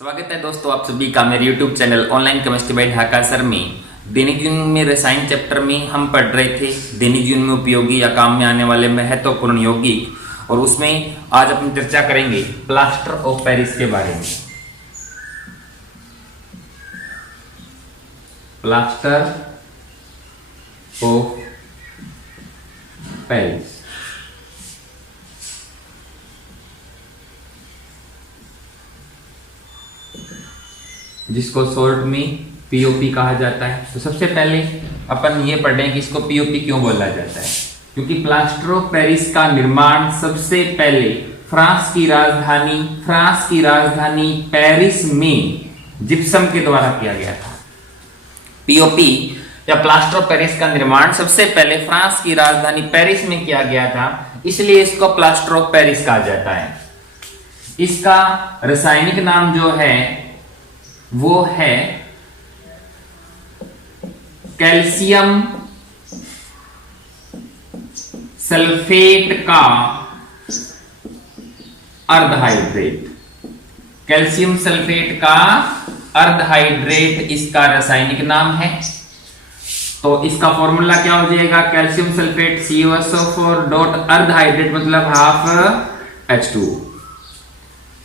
स्वागत है दोस्तों आप सभी का मेरे YouTube channel online chemistry bye Dhaka sir में। दैनिक जीवन में रसायन चैप्टर में हम पढ़ रहे थे दैनिक जीवन में उपयोगी या काम में आने वाले महत्वपूर्ण यौगिक, और उसमें आज अपन चर्चा करेंगे प्लास्टर ऑफ पेरिस के बारे में। प्लास्टर ऑफ पेरिस जिसको शॉर्ट में पीओपी कहा जाता है। तो सबसे पहले अपन ये पढ़ रहे हैं कि इसको पीओपी क्यों बोला जाता है, क्योंकि प्लास्टर ऑफ पेरिस का निर्माण सबसे पहले फ्रांस की राजधानी पेरिस में जिप्सम के द्वारा किया गया था। पीओपी या प्लास्टर ऑफ पेरिस का निर्माण सबसे पहले फ्रांस की राजधानी पेरिस में किया गया था, इसलिए इसको प्लास्टर ऑफ पेरिस कहा जाता है। इसका रासायनिक नाम जो है वो है कैल्शियम सल्फेट का अर्धहाइड्रेट। कैल्शियम सल्फेट का अर्धहाइड्रेट इसका रासायनिक नाम है। तो इसका फॉर्मूला क्या हो जाएगा, कैल्शियम सल्फेट CuSO4 डॉट अर्धहाइड्रेट मतलब हाफ H2।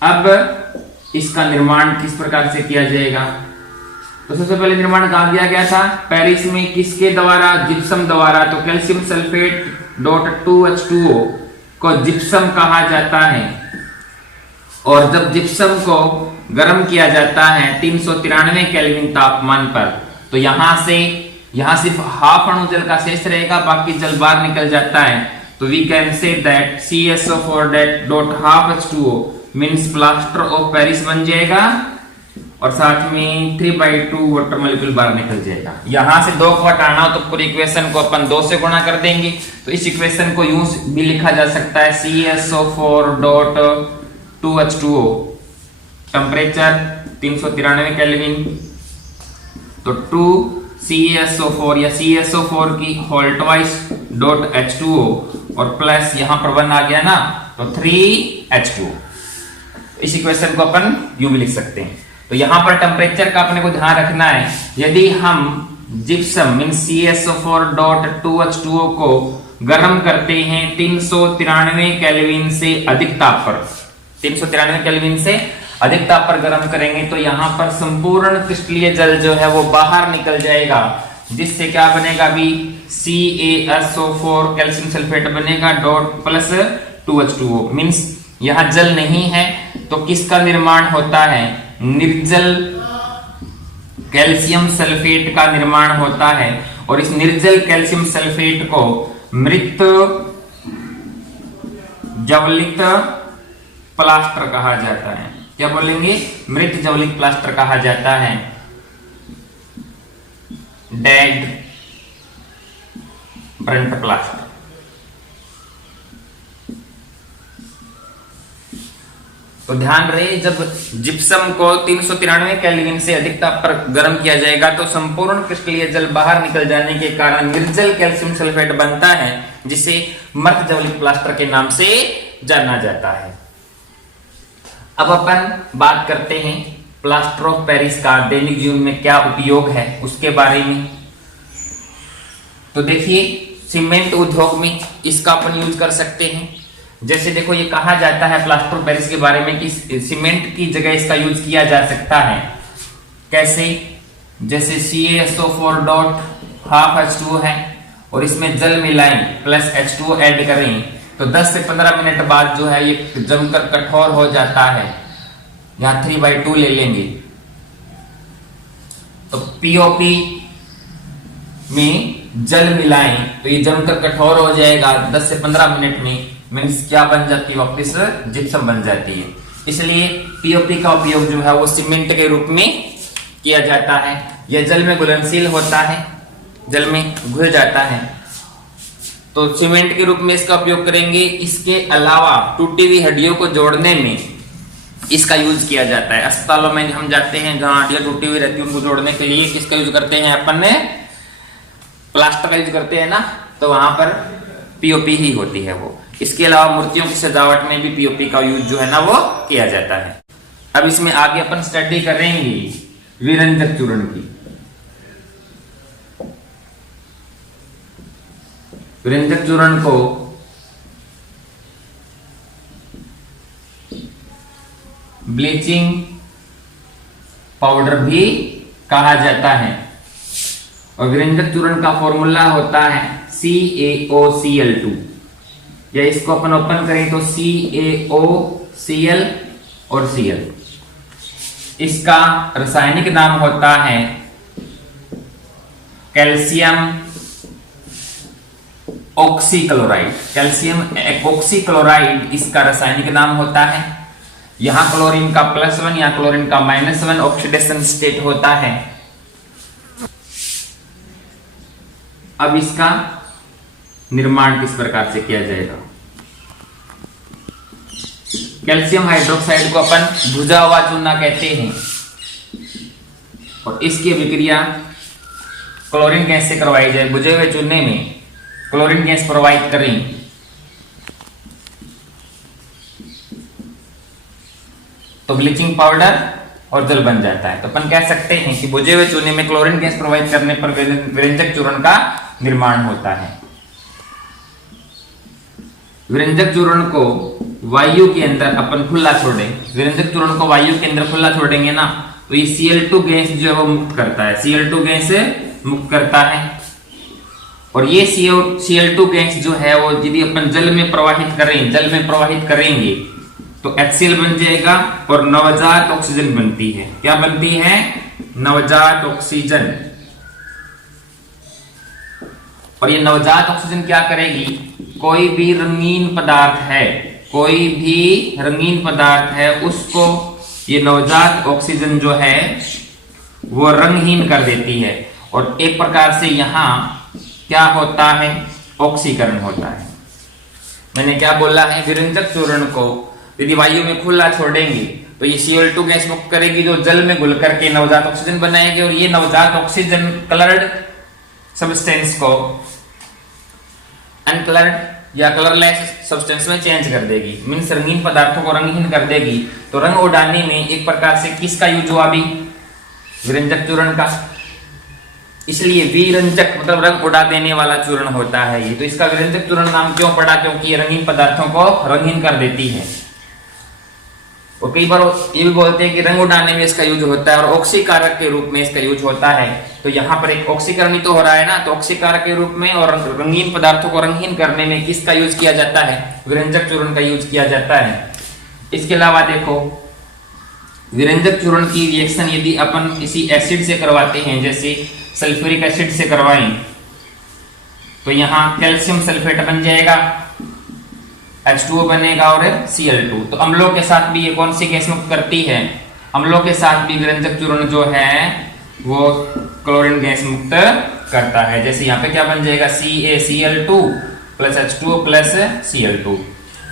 अब इसका निर्माण किस प्रकार से किया जाएगा, तो सबसे पहले निर्माण कहा गया था पेरिस में, किसके द्वारा, जिप्सम द्वारा। तो कैल्शियम सल्फेट डॉट 2H2O को जिप्सम कहा जाता है, और जब जिप्सम को गर्म किया जाता है 393 केल्विन तापमान पर, तो यहां सिर्फ हाफ अणु जल का शेष रहेगा, बाकी जल बाहर निकल जाता है। तो we can say that CSO4 dot half H2O means plaster of Paris बन जाएगा, और साथ में 3/2 वाटर मॉलिक्यूल बाहर निकल जाएगा। यहां से 2 को हटाना हो तो पूरी इक्वेशन को अपन 2 से गुणा कर देंगे। तो इस इक्वेशन को यूं भी लिखा जा सकता है CSO4 dot 2H2O, temperature 393 kelvin, तो 2 CSO4 या CSO4 की होल ट्वाइस डॉट H2O, और प्लस यहां पर 1 आ गया ना, तो 3H2O। इस इक्वेशन को अपन यूं भी लिख सकते हैं। तो यहां पर टेम्परेचर का अपने को ध्यान रखना है। यदि हम gypsum means CSO4 dot 2H2O को गर्म करते हैं 393 केल्विन से अधिक ताप पर, 393 केल्विन से अधिक ताप पर गर्म करेंगे, तो यहां पर संपूर्ण क्रिस्टलीय जल जो है वो बाहर निकल जाएगा, जिससे क्या बनेगा अभी CaSO4 कैल्शियम सल्फेट बनेगा डॉट प्लस 2H2O मींस यहां जल नहीं है। तो किसका निर्माण होता है, निर्जल कैल्शियम सल्फेट का निर्माण होता है, और इस निर्जल कैल्शियम सल्फेट को मृत जवलित प्लास्टर कहा जाता है। क्या बोलेंगे, मृत जवलित प्लास्टर कहा जाता है, डेड ब्रंट प्लास्टर। तो ध्यान रहे, जब जिप्सम को 393 केल्विन से अधिक ताप पर गर्म किया जाएगा तो संपूर्ण क्रिस्टलीय जल बाहर निकल जाने के कारण निर्जल कैल्शियम सल्फेट बनता है, जिसे मृत जवलित प्लास्टर के नाम से जाना जाता है। अब अपन बात करते हैं प्लास्टर ऑफ पेरिस का दैनिक जीवन में क्या उपयोग है उसके बारे में। तो देखिए, सीमेंट उद्योग में इसका अपन यूज कर सकते हैं। जैसे देखो, ये कहा जाता है प्लास्टर ऑफ पेरिस के बारे में कि सीमेंट की जगह इसका यूज किया जा सकता है। कैसे, जैसे CaSO4 डॉट हाफ H2O है, और इसमें जल मिलाएं प्लस H2O ऐड करें, तो 10 से 15 मिनट बाद जो है ये जमकर कठोर हो जाता है। यहां 3/2 ले लेंगे, तो पीओपी में जल मिलाएं तो ये जमकर कठोर हो जाएगा 10 से 15 मिनट में, मीन्स क्या बन जाती है, वापस जिप्सम बन जाती है। इसलिए पीओपी का उपयोग जो है वो सीमेंट के रूप में किया जाता है। यह जल में घुलनशील होता है, जल में घुल जाता है, तो सीमेंट के रूप में इसका उपयोग करेंगे। इसके अलावा टूटी हुई हड्डियों को जोड़ने में इसका यूज किया जाता है। अस्पतालों में हम जाते हैं जहां हड्डियां टूटी हुई रहती है, उनको जोड़ने के लिए किसका यूज करते हैं, अपन ने प्लास्टर का यूज करते हैं ना, तो वहां पर पीओपी ही होती है वो। इसके अलावा मूर्तियों की सजावट में भी पीओपी का यूज जो है ना वो किया जाता है। अब इसमें आगे अपन स्टडी करेंगे विरंजक चूर्ण की। विरंजक चूर्ण को ब्लीचिंग पाउडर भी कहा जाता है और विरंजक चूर्ण का फॉर्मूला होता है CaOCl2, या इसको अपन ओपन करें तो CaOCl और Cl। इसका रासायनिक नाम होता है कैल्शियम ऑक्सीक्लोराइड। कैल्शियम ऑक्सीक्लोराइड इसका रासायनिक नाम होता है। यहां क्लोरीन का +1 या क्लोरीन का -1 ऑक्सीडेशन स्टेट होता है। अब इसका निर्माण किस प्रकार से किया जाएगा? कैल्शियम हाइड्रोक्साइड को अपन भुजा हुआ चूना कहते हैं और इसकी विक्रिया क्लोरीन गैस से करवाई जाए। भुजे हुए चूने में क्लोरीन गैस प्रोवाइड करें तो ब्लीचिंग पाउडर और जल बन जाता है। तो अपन कह सकते हैं कि भुजे हुए चूने में क्लोरीन गैस प्रोवाइड करने पर विरंजक चूर्ण का निर्माण होता है। विरंजक चूर्ण को वायु के अंदर अपन खुला छोड़ें, विरंजक चूर्ण को वायु के अंदर खुला छोड़ेंगे ना तो ये Cl2 गैस जो है वो मुक्त करता है, Cl2 गैस मुक्त करता है। और ये Cl2 गैस जो है वो यदि अपन जल में प्रवाहित करेंगे तो HCl बन जाएगा और नवजात ऑक्सीजन बनती है। क्या बनती है? नवजात ऑक्सीजन। और ये नवजात ऑक्सीजन क्या करेगी? कोई भी रंगीन पदार्थ है उसको ये नवजात ऑक्सीजन जो है वो रंगहीन कर देती है और एक प्रकार से यहां क्या होता है? ऑक्सीकरण होता है। मैंने क्या बोला है? विरंजक चूर्ण को यदि वायु में खुला छोड़ेंगे तो ये Cl2 गैस मुक्त करेगी जो जल में घुल करके नवजात ऑक्सीजन बनाएगी और ये नवजात ऑक्सीजन कलर्ड सब्सटेंस को अनकलर्ड या कलरलेस सब्सटेंस में चेंज कर देगी, मीन्स रंगीन पदार्थों को रंगहीन कर देगी। तो रंग उड़ाने में एक प्रकार से किसका यूज हुआ? अभी विरंजक चूर्ण का। इसलिए विरंजक मतलब रंग उड़ा देने वाला चूर्ण होता है ये। तो इसका विरंजक चूर्ण नाम क्यों पड़ा? क्योंकि ये रंगीन पदार्थों को रंगहीन कर देती है। और कई बार ये भी बोलते हैं कि रंग उड़ाने में इसका यूज होता है और ऑक्सीकारक के रूप में इसका यूज होता है। तो यहाँ पर एक ऑक्सीकरण ही तो हो रहा है ना, तो ऑक्सीकारक के रूप में और रंगीन पदार्थों को रंगहीन करने में किसका यूज किया जाता है? विरंजक चूर्ण का यूज किया जाता है। इसके अलावा देखो विरंजक चूर्ण की रिएक्शन यदि अपन किसी एसिड से करवाते हैं, जैसे सल्फ्यूरिक एसिड से करवाएं तो यहाँ कैल्शियम सल्फेट बन जाएगा, H2O बनेगा और Cl2। तो अम्लों के साथ भी ये कौन सी गैस मुक्त करती है? अम्लों के साथ भी विरंजक चूर्ण जो है वो क्लोरीन गैस मुक्त करता है। जैसे यहाँ पे क्या बन जाएगा? CaCl2 + H2O + Cl2।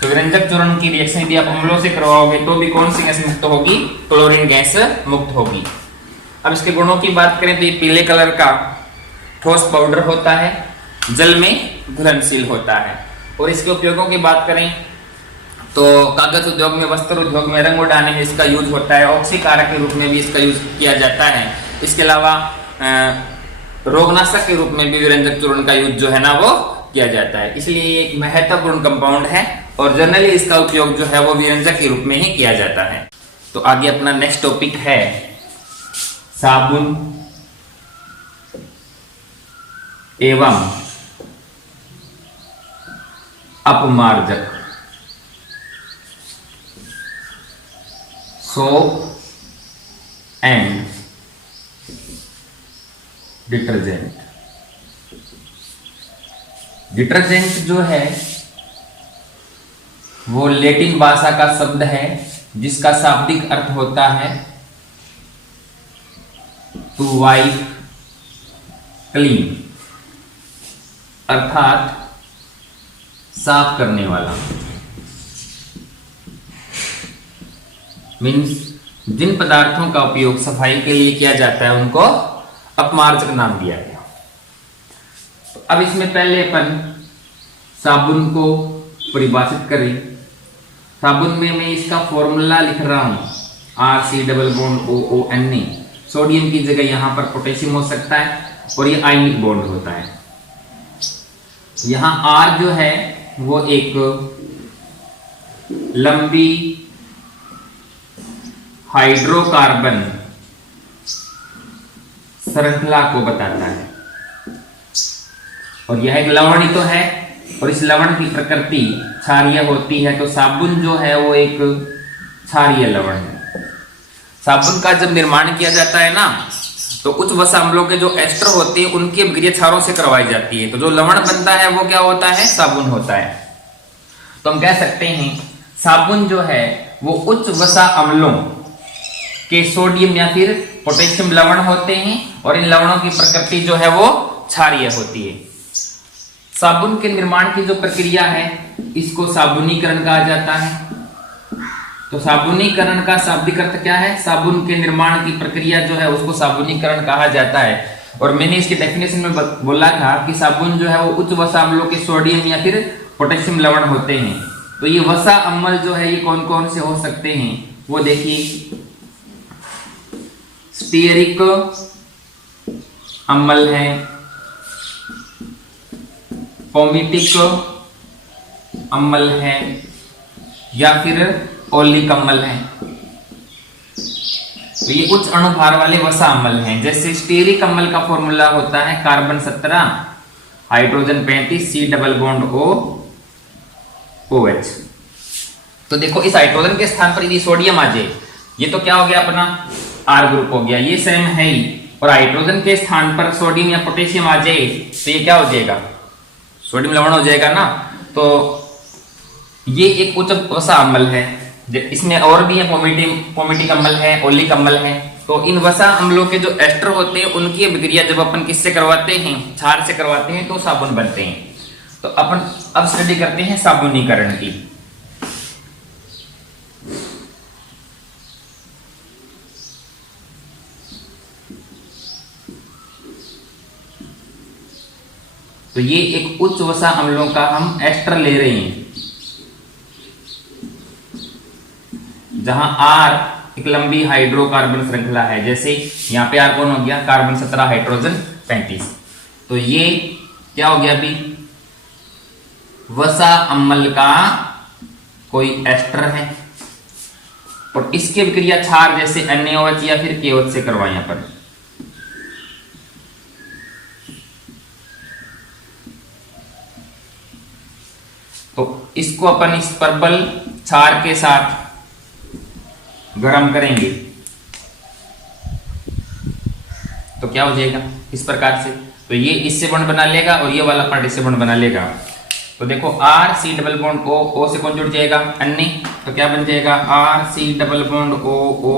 तो विरंजक चूर्ण की रिएक्शन यदि आप अम्लों से करवाओगे तो भी कौन सी गैस मुक्त होगी? क्लोरीन गैस मुक्त होगी। अब इसके गुणों की बात करें तो ये पीले कलर का ठोस पाउडर होता है, जल में घुलनशील होता है। और इसके उपयोगों की बात करें तो कागज उद्योग में, वस्त्र उद्योग में रंग उड़ाने में इसका यूज होता है। ऑक्सीकारक के रूप में भी इसका यूज किया जाता है। इसके अलावा रोगनाशक के रूप में भी विरंजक चूर्ण का यूज जो है ना वो किया जाता है। इसलिए ये एक महत्वपूर्ण कंपाउंड है और जनरली इसका उपयोग जो है वो विरंजक के रूप में ही किया जाता है। तो आगे अपना नेक्स्ट टॉपिक है साबुन एवं अपमार्जक। Soap and detergent. डिटर्जेंट जो है वो लैटिन भाषा का शब्द है जिसका शाब्दिक अर्थ होता है टू वाइप क्लीन, अर्थात साफ करने वाला। मीन्स जिन पदार्थों का उपयोग सफाई के लिए किया जाता है उनको अपमार्जक नाम दिया गया। तो अब इसमें पहले अपन साबुन को परिभाषित करें। साबुन में मैं इसका फॉर्मूला लिख रहा हूं, RC double bond OONA, sodium की जगह यहां पर पोटेशियम हो सकता है और ये आयनिक बॉन्ड होता है। यहां R जो है वो एक लंबी हाइड्रोकार्बन श्रृंखला को बताता है और यह एक लवण ही तो है और इस लवण की प्रकृति क्षारीय होती है। तो साबुन जो है वो एक क्षारीय लवण है। साबुन का जब निर्माण किया जाता है ना तो उच्च वसा अम्लों के जो एस्टर होते हैं उनकी अभिक्रिया क्षारों से करवाई जाती है। तो जो लवण बनता है वो क्या होता है? साबुन होता है। तो हम कह सकते हैं साबुन जो है वो उच्च वसा अम्लों के सोडियम या फिर पोटेशियम लवण होते हैं और इन लवणों की प्रकृति जो है वो क्षारीय होती है। साबुन के निर्माण की जो प्रक्रिया है इसको साबुनीकरण कहा जाता है। तो साबुनीकरण का शाब्दिक अर्थ क्या है? साबुन के निर्माण की प्रक्रिया जो है उसको साबुनीकरण कहा जाता है। और मैंने इसकी डेफिनेशन में बोला था कि साबुन जो है वो उच्च वसा अम्लों के सोडियम या फिर पोटेशियम लवण होते हैं। तो ये वसा अम्ल जो है ये कौन कौन से हो सकते हैं वो देखिए, स्टीयरिक अम्ल है, पोमिटिक अम्ल है या फिर ओलिक अम्ल है। तो ये उच्च अणुभार वाले वसा अम्ल हैं। जैसे स्टीयरिक अम्ल का फॉर्मूला होता है carbon 17 hydrogen 35 C double bond OH। तो देखो इस हाइड्रोजन के स्थान पर यदि सोडियम आ जाए, ये तो क्या हो गया अपना R ग्रुप हो गया, ये सेम है ही। और हाइड्रोजन के स्थान पर सोडियम या पोटेशियम आ जाए तो ये क्या हो जाएगा? सोडियम लवण हो जाएगा ना। तो ये एक उच्च वसा अम्ल है। इसमें और भी है, पोमिटिक अम्ल है, ओलिक अम्ल है। तो इन वसा अम्लों के जो एस्टर होते हैं उनकी अभिक्रिया जब अपन किससे करवाते हैं? क्षार से करवाते हैं तो साबुन बनते हैं। तो अपन अब स्टडी करते हैं साबुनीकरण की। तो ये एक उच्च वसा अम्लों का हम एस्टर ले रहे हैं जहां R एक लंबी हाइड्रोकार्बन श्रृंखला है। जैसे यहां पे R कौन हो गया? Carbon 17 hydrogen 35। तो ये क्या हो गया अभी? वसा अम्ल का कोई एस्टर है और इसकी अभिक्रिया क्षार जैसे NaOH या फिर KOH से करवाएं अपन। तो इसको अपन इस प्रबल क्षार के साथ गर्म करेंगे तो क्या हो जाएगा इस प्रकार से। तो ये इससे बॉन्ड बना लेगा और ये वाला पार्ट इससे बॉन्ड बना लेगा। तो देखो RC डबल बॉन्ड O से कौन जुड़ जाएगा? अन्य। तो क्या बन जाएगा? RC डबल बॉन्ड O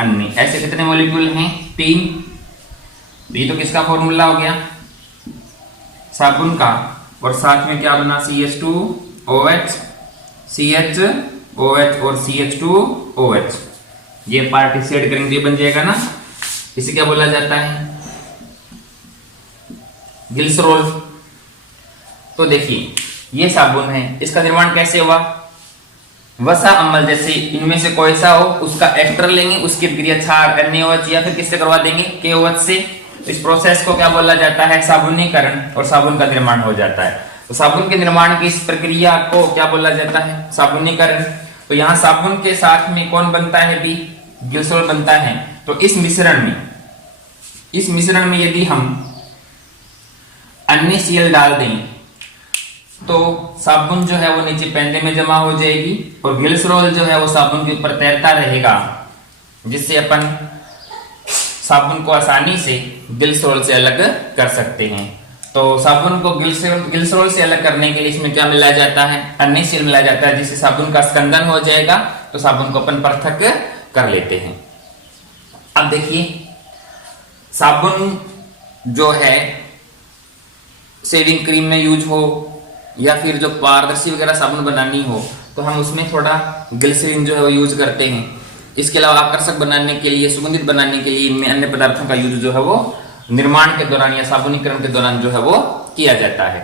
अन्य। ऐसे कितने मॉलिक्यूल हैं? 3। तो ये तो किसका फॉर्मूला हो गया? साबुन का। और साथ में क्या बना? CH2OH, CHOH और CH2OH। ये पार्ट इसे ऐड करेंगे ये बन जाएगा ना। इसे क्या बोला जाता है? ग्लिसरॉल। तो देखिए ये साबुन है, इसका निर्माण कैसे हुआ? वसा अम्ल जैसे इनमें से कोई सा हो उसका एस्टर लेंगे, उसकी अभिक्रिया क्षार NaOH या फिर किससे करवा देंगे? KOH से। इस प्रोसेस को क्या बोला जाता है? साबुनीकरण। और साबुन का निर्माण हो जाता है। तो साबुन के निर्माण की इस प्रक्रिया को क्या बोला जाता है? साबुनीकरण। तो यहाँ साबुन के साथ में कौन बनता है भी? ग्लिसरॉल बनता है। तो इस मिश्रण में यदि हम NaCl डाल दें तो साबुन जो है वो नीचे पेंदे में जमा हो जाएगी और ग्लिसरॉल जो है वो साबुन के ऊपर तैरता रहेगा, जिससे अपन साबुन को आसानी से ग्लिसरॉल से अलग कर सकते हैं। तो साबुन को ग्लिसरॉल से अलग करने के लिए इसमें क्या मिलाया जाता है? NaCl मिलाया जाता है, जिससे साबुन का स्कंदन हो जाएगा। तो साबुन को अपन पृथक कर लेते हैं। अब देखिए साबुन जो है शेविंग क्रीम में यूज हो या फिर जो पारदर्शी वगैरह साबुन बनानी हो तो हम उसमें थोड़ा ग्लिसरीन जो है वो यूज करते हैं। इसके अलावा आकर्षक बनाने के लिए, सुगंधित बनाने के लिए अन्य पदार्थों का यूज जो है वो निर्माण के दौरान या साबुनीकरण के दौरान जो है वो किया जाता है।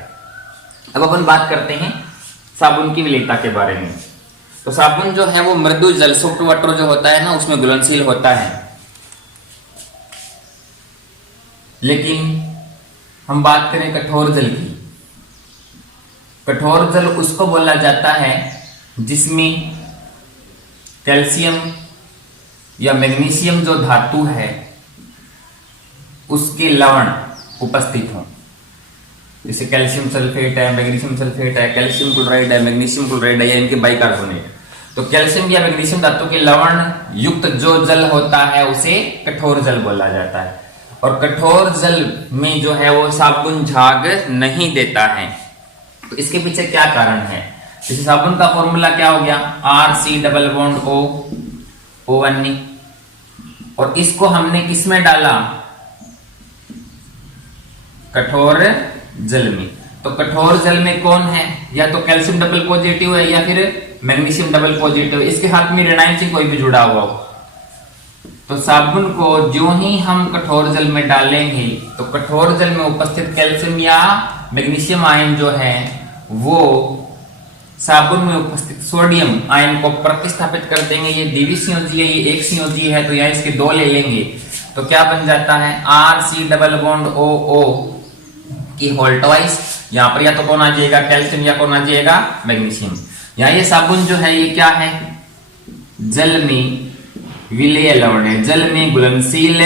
अब अपन बात करते हैं साबुन की विलेयता के बारे में। तो साबुन जो है वो मृदु जल सॉफ्ट वाटर जो होता है ना उसमें घुलनशील होता है। लेकिन हम बात करें कठोर जल की। कठोर जल उसको बोला जाता है जिसमें कैल्शियम या मैग्नीशियम जो धातु है उसके लवण उपस्थित हो। जैसे कैल्शियम सल्फेट है, मैग्नीशियम सल्फेट है, कैल्शियम क्लोराइड है, मैग्नीशियम क्लोराइड है या इनके बाइकार्बोनेट। तो कैल्शियम या मैग्नीशियम धातु के लवण युक्त जो जल होता है उसे कठोर जल बोला जाता है। और कठोर जल में जो है वो साबुन झाग नहीं देता है। तो इसके पीछे क्या कारण है? जैसे साबुन का फॉर्मूला क्या हो गया, RC double bond O ONE, और इसको हमने किस में डाला, कठोर जल में। तो कठोर जल में कौन है, या तो कैल्शियम डबल पॉजिटिव है या फिर मैग्नीशियम डबल पॉजिटिव, इसके हाथ में ऋणायन से कोई भी जुड़ा हुआ हो। तो साबुन को जो ही हम कठोर जल में डालेंगे तो कठोर जल में उपस्थित कैल्शियम या मैग्नीशियम आयन जो है वो साबुन में उपस्थित सोडियम आयन को प्रतिस्थापित कर देंगे। ये द्विवीय संयोजी है, ये एक संयोजी है, तो यहाँ इसके दो ले लेंगे तो क्या बन जाता है, RC डबल बॉन्ड O की होल ट्वाइस। यहाँ पर या तो कौन आ जाएगा, कैल्शियम, या कौन आ जाएगा, मैग्नीशियम। यहाँ ये साबुन जो है ये क्या है, जल में विलेय लवण है, जल में घुलनशील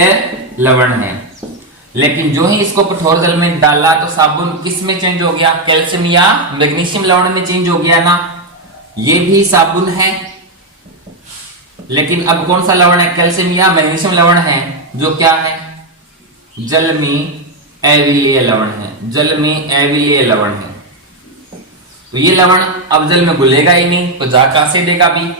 लवण है। लेकिन जो ही इसको कठोर जल में डाला तो साबुन किस में चेंज हो गया, कैल्शियम या मैग्नीशियम लवण में चेंज हो गया ना। ये भी साबुन है लेकिन अब कौन सा लवण है, कैल्शियम या मैग्नीशियम लवण है, जो क्या है, जल में अविलेय लवण है, जल में अविलेय लवण है। तो ये लवण अब जल में घुलेगा ही नहीं तो झाग कहां से देगा भी।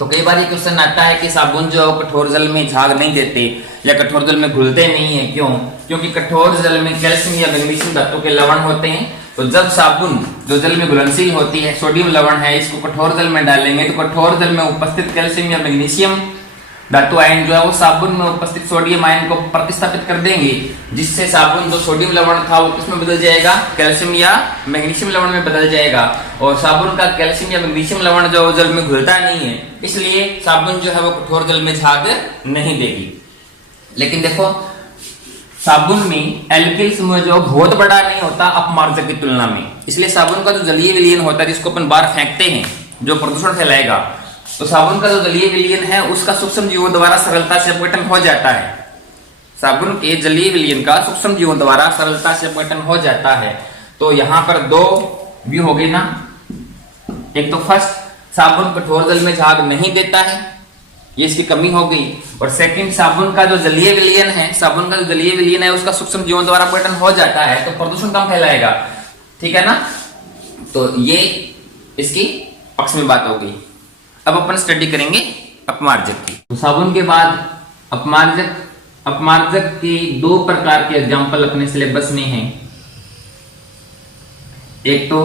तो कई बार ये क्वेश्चन आता है कि साबुन जो कठोर जल में झाग नहीं देते या कठोर जल में घुलते नहीं है, क्यों? क्योंकि कठोर जल में कैल्शियम या मैग्नीशियम धातु के लवण होते हैं। तो जब साबुन जो जल में घुलनशील होती है, सोडियम लवण है, इसको कठोर जल में डालेंगे तो कठोर जल में उपस्थित कैल्शियम या मैग्नीशियम धातु आयन जो है वो साबुन में उपस्थित सोडियम आयन को प्रतिस्थापित कर देंगे, जिससे साबुन जो सोडियम लवण था वो किसमें बदल जाएगा, कैल्शियम या मैग्नीशियम लवण में बदल जाएगा। और साबुन का कैल्शियम या मैग्नीशियम लवण जो जल में घुलता नहीं है, इसलिए साबुन जो है वो कठोर जल में झाग नहीं देगी। लेकिन देखो साबुन में एल्किल समूह जो बहुत बड़ा नहीं होता अपमार्जक की तुलना में, इसलिए साबुन का जो जलीय विलयन होता है जिसको अपन बाहर फेंकते हैं जो प्रदूषण फैलाएगा, तो साबुन का जो जलीय विलयन है उसका सूक्ष्म जीवों द्वारा सरलता से अपघटन हो जाता है। साबुन के जलीय विलयन का सूक्ष्म जीवों द्वारा सरलता से अपघटन हो जाता है। तो यहां पर दो व्यू हो गए ना, एक तो फर्स्ट साबुन कठोर जल में झाग नहीं देता है, ये इसकी कमी हो गई। और सेकंड साबुन का जो जलीय विलयन है, साबुन का जो जलीय विलयन है उसका सूक्ष्म जीवों द्वारा अपघटन हो जाता है तो प्रदूषण कम फैलाएगा। ठीक है ना, तो ये इसकी पक्ष में बात हो गई। अब अपन स्टडी करेंगे अपमार्जक की। तो साबुन के बाद अपमार्जक के दो प्रकार के एग्जाम्पल अपने सिलेबस में हैं। एक तो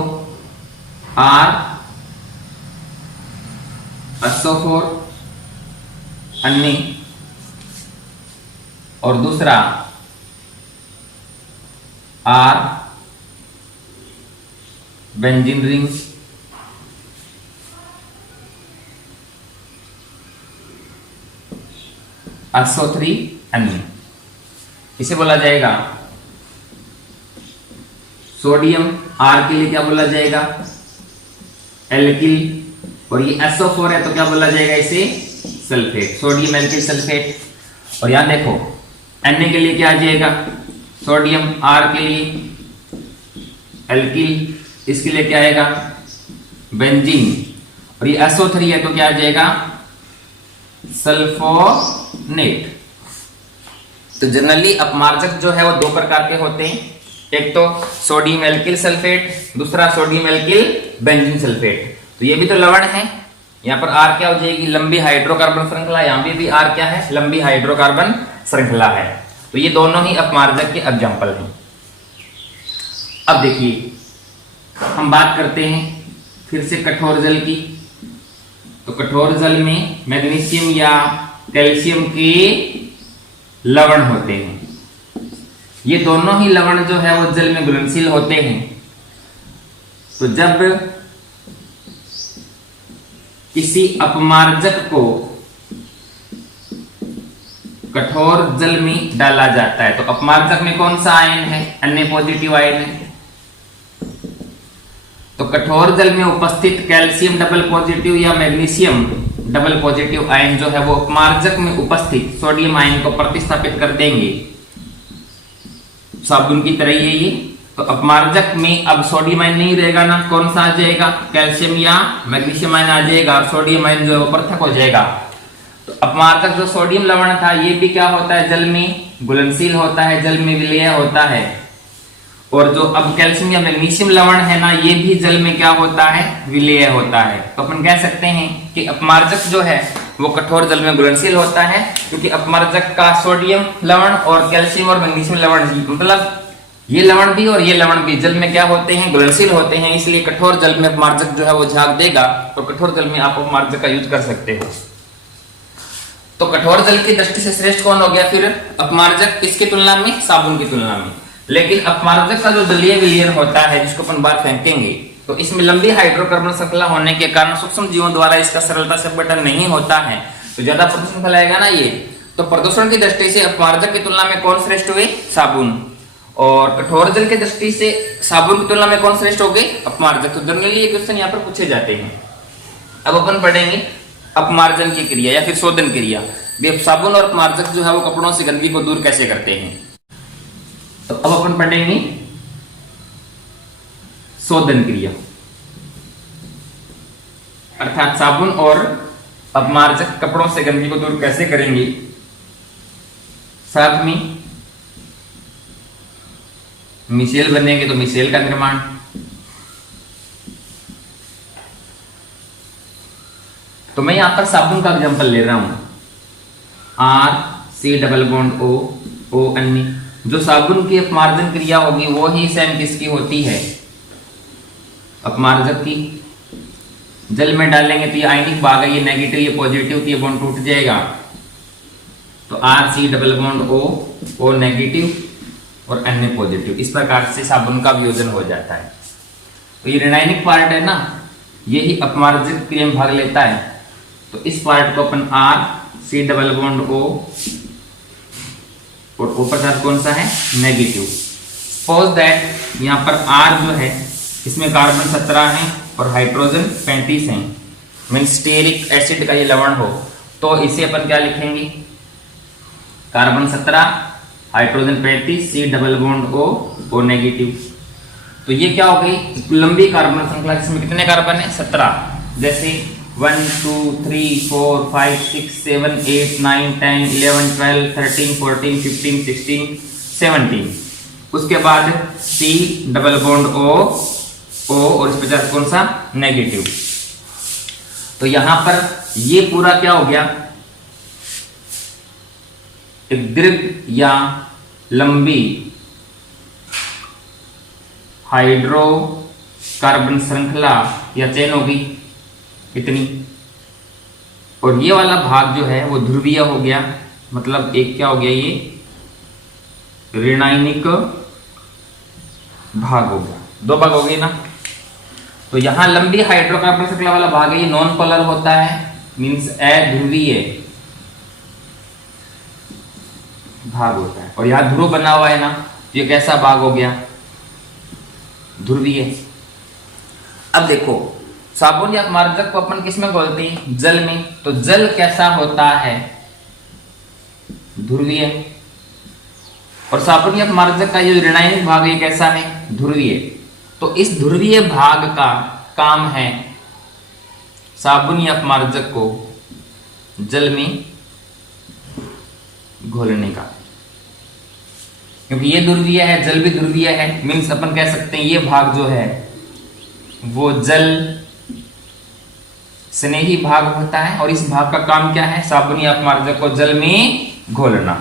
SO4 अन्य, और दूसरा बेंजीन रिंग, SO3 अन्य। इसे बोला जाएगा सोडियम, R के लिए क्या बोला जाएगा, एल्किल, और ये SO4 है तो क्या बोला जाएगा इसे, सल्फेट, सोडियम एल्किल सल्फेट। और यहां देखो Na के लिए क्या आ जाएगा, सोडियम, R के लिए एल्किल, इसके लिए क्या आएगा, बेंजीन, और ये SO3 है तो क्या आ जाएगा, सल्फोनेट। तो जनरली अपमार्जक जो है वो दो प्रकार के होते हैं, एक तो सोडियम एल्किल सल्फेट, दूसरा सोडियम एल्किल बेंजीन सल्फेट। तो ये भी तो लवण है, यहाँ पर R क्या हो जाएगी, लंबी हाइड्रोकार्बन श्रृंखला, यहाँ भी R क्या है, लंबी हाइड्रोकार्बन श्रृंखला है। तो ये दोनों ही अपमार्जक के एग्जाम्पल हैं। अब देखिए हम बात करते हैं फिर से कठोर जल की। तो कठोर जल में मैग्नीशियम या कैल्शियम के लवण होते हैं। ये दोनों ही लवण जो है वो जल में घुलनशील होते हैं। तो जब किसी अपमार्जक को कठोर जल में डाला जाता है, तो अपमार्जक में कौन सा आयन है? अन्य पॉजिटिव आयन है। तो कठोर जल में उपस्थित कैल्शियम डबल पॉजिटिव या मैग्नीशियम डबल पॉजिटिव आयन जो है वो अपमार्जक में उपस्थित सोडियम आयन को प्रतिस्थापित कर देंगे, साबुन की तरह ये। तो अपमार्जक में अब सोडियम आयन नहीं रहेगा ना, कौन सा आ जाएगा? कैल्शियम या मैग्नीशियम आयन आ जाएगा, और सोडियम आयन जो है वो पृथक हो जाएगा। तो अपमार्जक जो सोडियम लवण था ये भी क्या होता है? जल में घुलनशील होता है, जल में विलेय होता है। और जो अब कैल्शियम या मैग्नीशियम लवण है ना, ये भी जल में क्या होता है? विलेय होता है। तो अपन कह सकते हैं कि अपमार्जक जो है वो कठोर जल में घुलनशील होता है, क्योंकि अपमार्जक का सोडियम लवण और कैल्शियम और मैग्नीशियम लवण, मतलब ये लवण भी और ये लवण भी जल में क्या होते हैं? घुलनशील होते हैं। इसलिए कठोर जल में अपमार्जक जो है वो झाग देगा, और कठोर जल में आप अपमार्जक का यूज कर सकते हो। तो कठोर जल की दृष्टि से श्रेष्ठ कौन हो गया फिर? अपमार्जक। किसकी तुलना में? साबुन की तुलना में। लेकिन अपमार्जक का जो जलीय विलयन होता है, जिसको अपन बाहर फेंकेंगे, तो इसमें लंबी हाइड्रोकार्बन श्रृंखला होने के कारण सूक्ष्म जीवों द्वारा इसका सरलता से अपघटन नहीं होता है, तो ज्यादा प्रदूषण फैलाएगा ना ये। तो प्रदूषण की दृष्टि से अपमार्जक की तुलना में कौन श्रेष्ठ हुए? साबुन। और कठोर जल की दृष्टि से साबुन की तुलना में कौन श्रेष्ठ हो गए? अपमार्जक। तो जनरली ये क्वेश्चन यहाँ पर पूछे जाते हैं। अब अपन पढ़ेंगे अपमार्जन की क्रिया या फिर शोधन क्रिया। साबुन और अपमार्जक जो है वो कपड़ों से गंदगी को दूर कैसे करते हैं। तो अब अपन पढ़ेंगे शोधन क्रिया, अर्थात साबुन और अपमार्जक कपड़ों से गंदगी को दूर कैसे करेंगे, साथ में मिसेल बनेंगे तो मिसेल का निर्माण। तो मैं यहां पर साबुन का एग्जांपल ले रहा हूं, RC डबल बॉन्ड O अन्य। जो साबुन की अपमार्जन क्रिया होगी वो ही सेम किसकी होती है? अपमार्जक की। जल में डालेंगे तो ये आयनिक भाग है, ये नेगेटिव ये पॉजिटिव, तो ये बॉन्ड टूट जाएगा। तो RC double bond O negative और अन्य पॉजिटिव। इस प्रकार से साबुन का वियोजन हो जाता है। तो ये ऋणायनिक पार्ट है ना, ये ही अपमार्जक क्रिया में भाग लेता है। तो इस पार्ट को अपन RC डबल बॉन्ड O, और O पदार्थ कौन सा है? नेगेटिव। सपोज दैट यहाँ पर R जो है इसमें कार्बन 17 है और हाइड्रोजन 35 है, मीन्स स्टेरिक एसिड का ये लवण हो, तो इसे अपन क्या लिखेंगे? Carbon 17 hydrogen 35 C double bond O negative. तो ये क्या हो गई? लंबी कार्बन श्रृंखला जिसमें कितने कार्बन है? 17। जैसे 1 2 3 4 5 6 7 8 9 10 11 12 13 14 15 16 17। उसके बाद C डबल बॉन्ड O और इस पे कौन सा? नेगेटिव। तो यहां पर ये पूरा क्या हो गया? एक दीर्घ या लंबी हाइड्रोकार्बन श्रृंखला या चेन होगी इतनी, और ये वाला भाग जो है वो ध्रुवीय हो गया, मतलब एक क्या हो गया? ये ऋणायनिक भाग हो गया। दो भाग हो गए ना। तो यहां लंबी हाइड्रोकार्बन श्रृंखला वाला भाग है, ये नॉन पोलर होता है, मींस अध्रुवीय भाग होता है। और यहां ध्रुव बना हुआ है ना, ये कैसा भाग हो गया? ध्रुवीय। अब देखो साबुन या अपमार्जक को अपन किस में घोलते हैं? जल में। तो जल कैसा होता है? ध्रुवीय। और साबुन या अपमार्जक का ये ऋणायनिक भाग ये कैसा है? ध्रुवीय। तो इस ध्रुवीय भाग का काम है साबुन या अपमार्जक को जल में घोलने का, क्योंकि ये ध्रुवीय है, जल भी ध्रुवीय है, मीन्स अपन कह सकते हैं ये भाग जो है वो जल स्नेही भाग होता है, और इस भाग का काम क्या है? साबुन या अपमार्जक को जल में घोलना।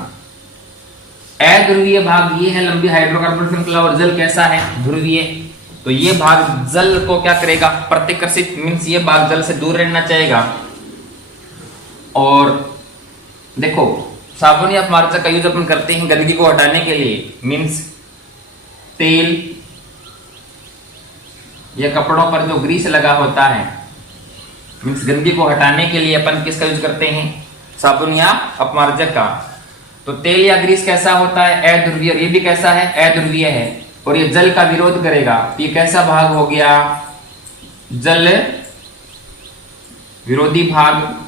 अध्रुवीय भाग ये है लंबी हाइड्रोकार्बन श्रृंखला, और जल कैसा है? ध्रुवीय। तो ये भाग जल को क्या करेगा? प्रतिकर्षित, मीन्स ये भाग जल से दूर रहना चाहेगा। और देखो साबुन या अपमार्जक का यूज अपन करते हैं गंदगी को हटाने के लिए, मीन्स तेल या कपड़ों पर जो ग्रीस लगा होता है मीन्स गंदगी को हटाने के लिए अपन किसका यूज करते हैं, साबुन या अपमार्जक का। तो तेल या ग्रीस कैसा होता है, अध्रुवीय। ये भी कैसा है, अध्रुवीय है, और ये जल का विरोध करेगा। ये कैसा भाग हो गया, जल विरोधी भाग।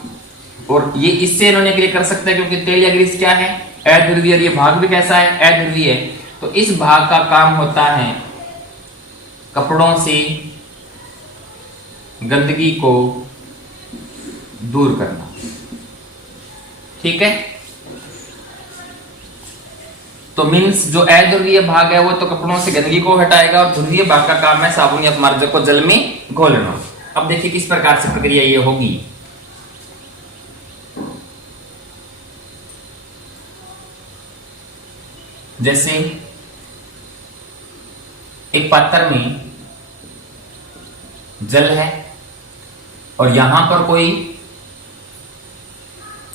और ये इससे इन्होंने क्लियर कर सकते हैं क्योंकि तेल या ग्रीस क्या है, अध्रुवीय। ये भाग भी कैसा है, अध्रुवीय। तो इस भाग का काम होता है कपड़ों से गंदगी को दूर करना। ठीक है, तो मीन्स जो अध्रुवीय भाग है वो तो कपड़ों से गंदगी को हटाएगा, और ध्रुवीय भाग का काम है साबुन या अपमार्जक को जल में घोलना। अब देखिए किस प्रकार से प्रक्रिया ये होगी। जैसे एक पात्र में जल है और यहां पर कोई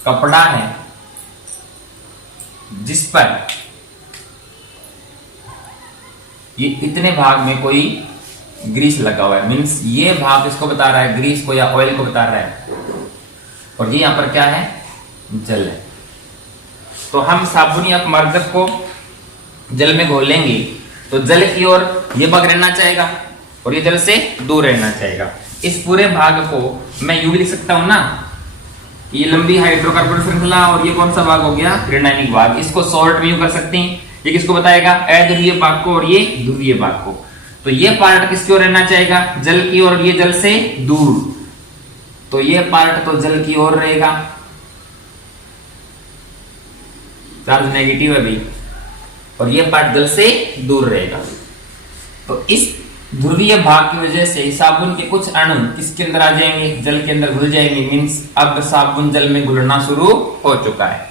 कपड़ा है जिस पर ये इतने भाग में कोई ग्रीस लगा हुआ है। मीन्स ये भाग इसको बता रहा है, ग्रीस को या ऑयल को बता रहा है, और ये यहां पर क्या है, जल है। तो हम साबुन या अपमार्जक को जल में घोलेंगे तो जल की ओर ये भाग रहना चाहेगा और ये जल से दूर रहना चाहेगा। इस पूरे भाग को मैं यूं भी लिख सकता हूं ना, ये लंबी हाइड्रोकार्बन श्रृंखला, और ये कौन सा भाग हो गया, ऋणायनिक भाग। इसको शॉर्ट में यूं कर सकते हैं। ये किसको बताएगा, अध्रुवीय भाग को, और ये ध्रुवीय भाग को। तो ये पार्ट किसकी ओर रहना चाहेगा, जल की ओर, ये जल से दूर। तो ये पार्ट तो जल की ओर रहेगा, चार्ज नेगेटिव है भी, और ये पार्ट जल से दूर रहेगा। तो इस ध्रुवीय भाग की वजह से साबुन के कुछ अणु किसके अंदर आ जाएंगे, जल के अंदर घुल जाएंगे। मीन्स अब साबुन जल में घुलना शुरू हो चुका है।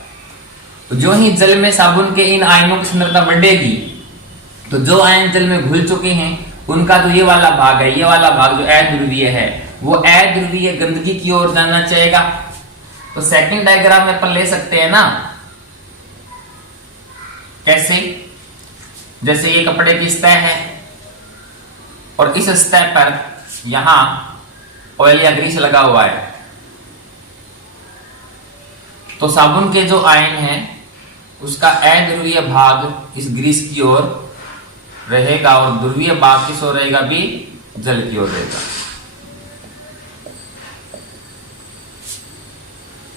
तो जो ही जल में साबुन के इन आयनों की सांद्रता बढ़ेगी, तो जो आयन जल में घुल चुके हैं उनका तो ये वाला भाग है, ये वाला भाग जो अध्रुवीय है, वो अध्रुवीय गंदगी की ओर जाना चाहेगा। तो सेकंड डायग्राम में अपन ले सकते हैं ना, कैसे, जैसे ये कपड़े की सतह है और इस सतह पर यहां ऑयल या ग्रीस लगा हुआ है। तो साबुन के जो आयन है उसका अध्रुवीय भाग इस ग्रीस की ओर रहेगा और ध्रुवीय भाग किस ओर रहेगा, भी जल की ओर रहेगा।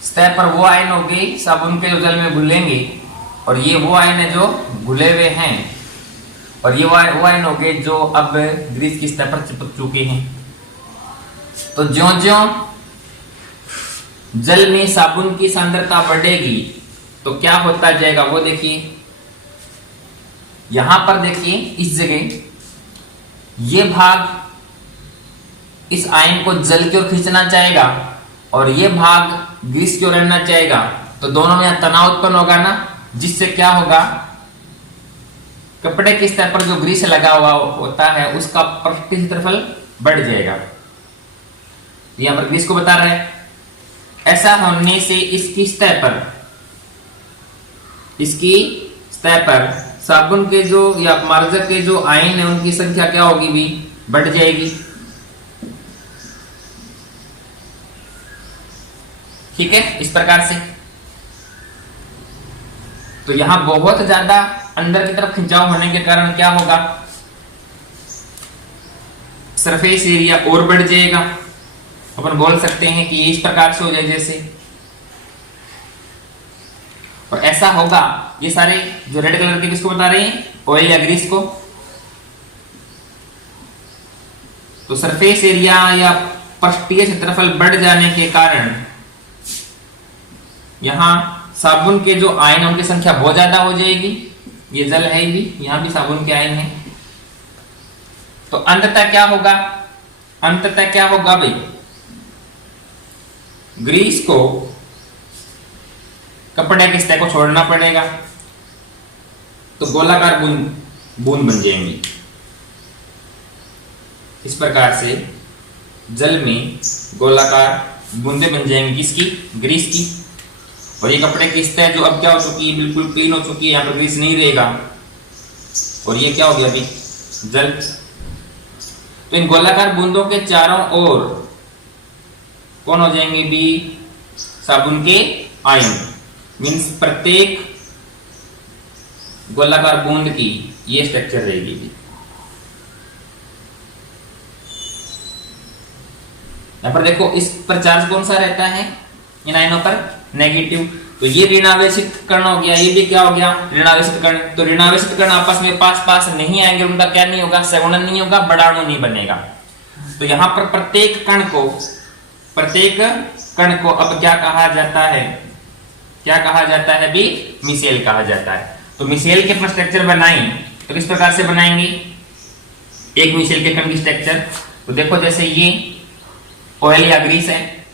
सतह पर वो आयन हो गए साबुन के जो जल में घुलेंगे, और ये वो आयन है जो घुले हुए हैं, और ये वो आयन हो गए जो अब ग्रीस की सतह पर चिपक चुके हैं। तो ज्यों-ज्यों जल में साबुन की सांद्रता बढ़ेगी तो क्या होता जाएगा, वो देखिए। यहां पर देखिए इस जगह ये भाग इस आयन को जल की ओर खींचना चाहेगा और ये भाग ग्रीस की ओर रहना चाहेगा। तो दोनों में यहां तनाव उत्पन्न होगा ना, जिससे क्या होगा, कपड़े की सतह पर जो ग्रीस लगा हुआ होता है उसका पृष्ठीय क्षेत्रफल बढ़ जाएगा। यहां पर ग्रीस को बता रहा है। ऐसा होने से इसकी सतह पर साबुन के जो या अपमार्जक के जो आयन है उनकी संख्या क्या होगी, भी बढ़ जाएगी। ठीक है, इस प्रकार से। तो यहां बहुत ज्यादा अंदर की तरफ खिंचाव होने के कारण क्या होगा, सरफेस एरिया और बढ़ जाएगा। अपन बोल सकते हैं कि ये इस प्रकार से हो जाए जैसे, और ऐसा होगा। ये सारे जो रेड कलर के किसको बता रहे हैं, ऑयल या ग्रीस को। तो सरफेस एरिया या पृष्ठीय क्षेत्रफल बढ़ जाने के कारण यहां साबुन के जो आयन उनकी संख्या बहुत ज्यादा हो जाएगी। ये जल है भी, यहां भी साबुन के आयन है। तो अंततः क्या होगा, अंततः क्या होगा भाई, ग्रीस को कपड़े की सतह को छोड़ना पड़ेगा, तो गोलाकार बूंद बन जाएंगी। इस प्रकार से जल में गोलाकार बूंदें बन जाएंगी, किसकी, ग्रीस की। और ये कपड़े की सतह जो अब क्या हो चुकी है, बिल्कुल क्लीन हो चुकी है, यहां पर ग्रीस नहीं रहेगा, और ये क्या हो गया अभी, जल। तो इन गोलाकार बूंदों के चारों ओर कौन हो जाएंगे बी, साबुन के आयन। मीन्स प्रत्येक गोलाकार बूंद की ये स्ट्रक्चर रहेगी भी। यहां पर देखो इस पर चार्ज कौन सा रहता है इन आयनों पर, नेगेटिव। तो ये ऋणावेशित कण हो गया, ये भी क्या हो गया, ऋणावेशित कण। तो ऋणावेशित कण आपस में पास पास नहीं आएंगे, उनका क्या नहीं होगा, सगुणन नहीं होगा, बड़ा अणु नहीं बनेगा। तो यहां पर प्रत्येक कण को अब क्या कहा जाता है, क्या कहा जाता है भी, मिसेल कहा जाता है। तो मिसेल के अपना स्ट्रक्चर बनाएं तो किस प्रकार से बनाएंगे, एक मिसेल के कण की स्ट्रक्चर। तो देखो जैसे ये ऑयल या ग्रीस है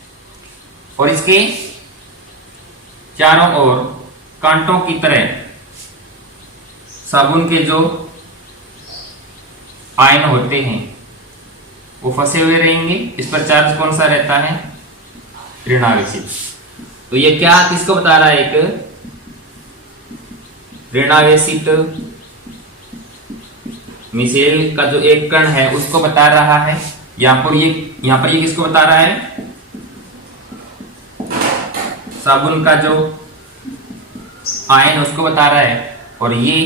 और इसके चारों ओर कांटों की तरह साबुन के जो आयन होते हैं वो फंसे हुए रहेंगे। इस पर चार्ज कौन सा रहता है, ऋणावेशित। तो ये क्या किसको बता रहा है, एक ऋणावेशित मिसेल का जो एक कण है उसको बता रहा है। यहां पर ये किसको बता रहा है, साबुन का जो आयन उसको बता रहा है, और ये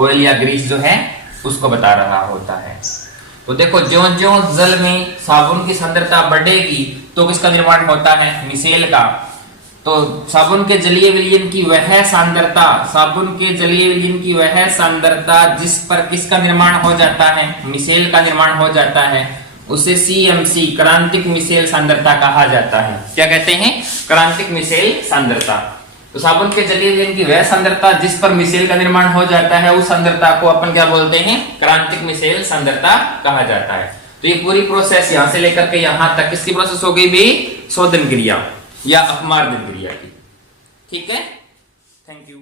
ऑयल या ग्रीस जो है उसको बता रहा होता है। तो देखो ज्यों ज्यों जल में साबुन की सांद्रता बढ़ेगी तो किसका निर्माण होता है, मिसेल का। तो साबुन के जलीय विलयन की वह सांद्रता, साबुन के जलीय विलयन की वह सांद्रता जिस पर किसका निर्माण हो जाता है, मिसेल का निर्माण हो जाता है, उसे CMC क्रांतिक मिसेल सांद्रता कहा जाता है। क्या कहते हैं, क्रांतिक मिसेल सांद्रता। तो साबुन के जलीय विलयन की वह सांद्रता जिस पर मिसेल का निर्माण हो जाता है, उस सांद्रता को अपन क्या बोलते हैं, क्रांतिक मिसेल सांद्रता कहा जाता है। तो ये पूरी प्रोसेस यहां से लेकर के यहां तक किसकी प्रोसेस हो गई भी, शोधन क्रिया या अपमार्जन क्रिया की। ठीक है, थैंक यू।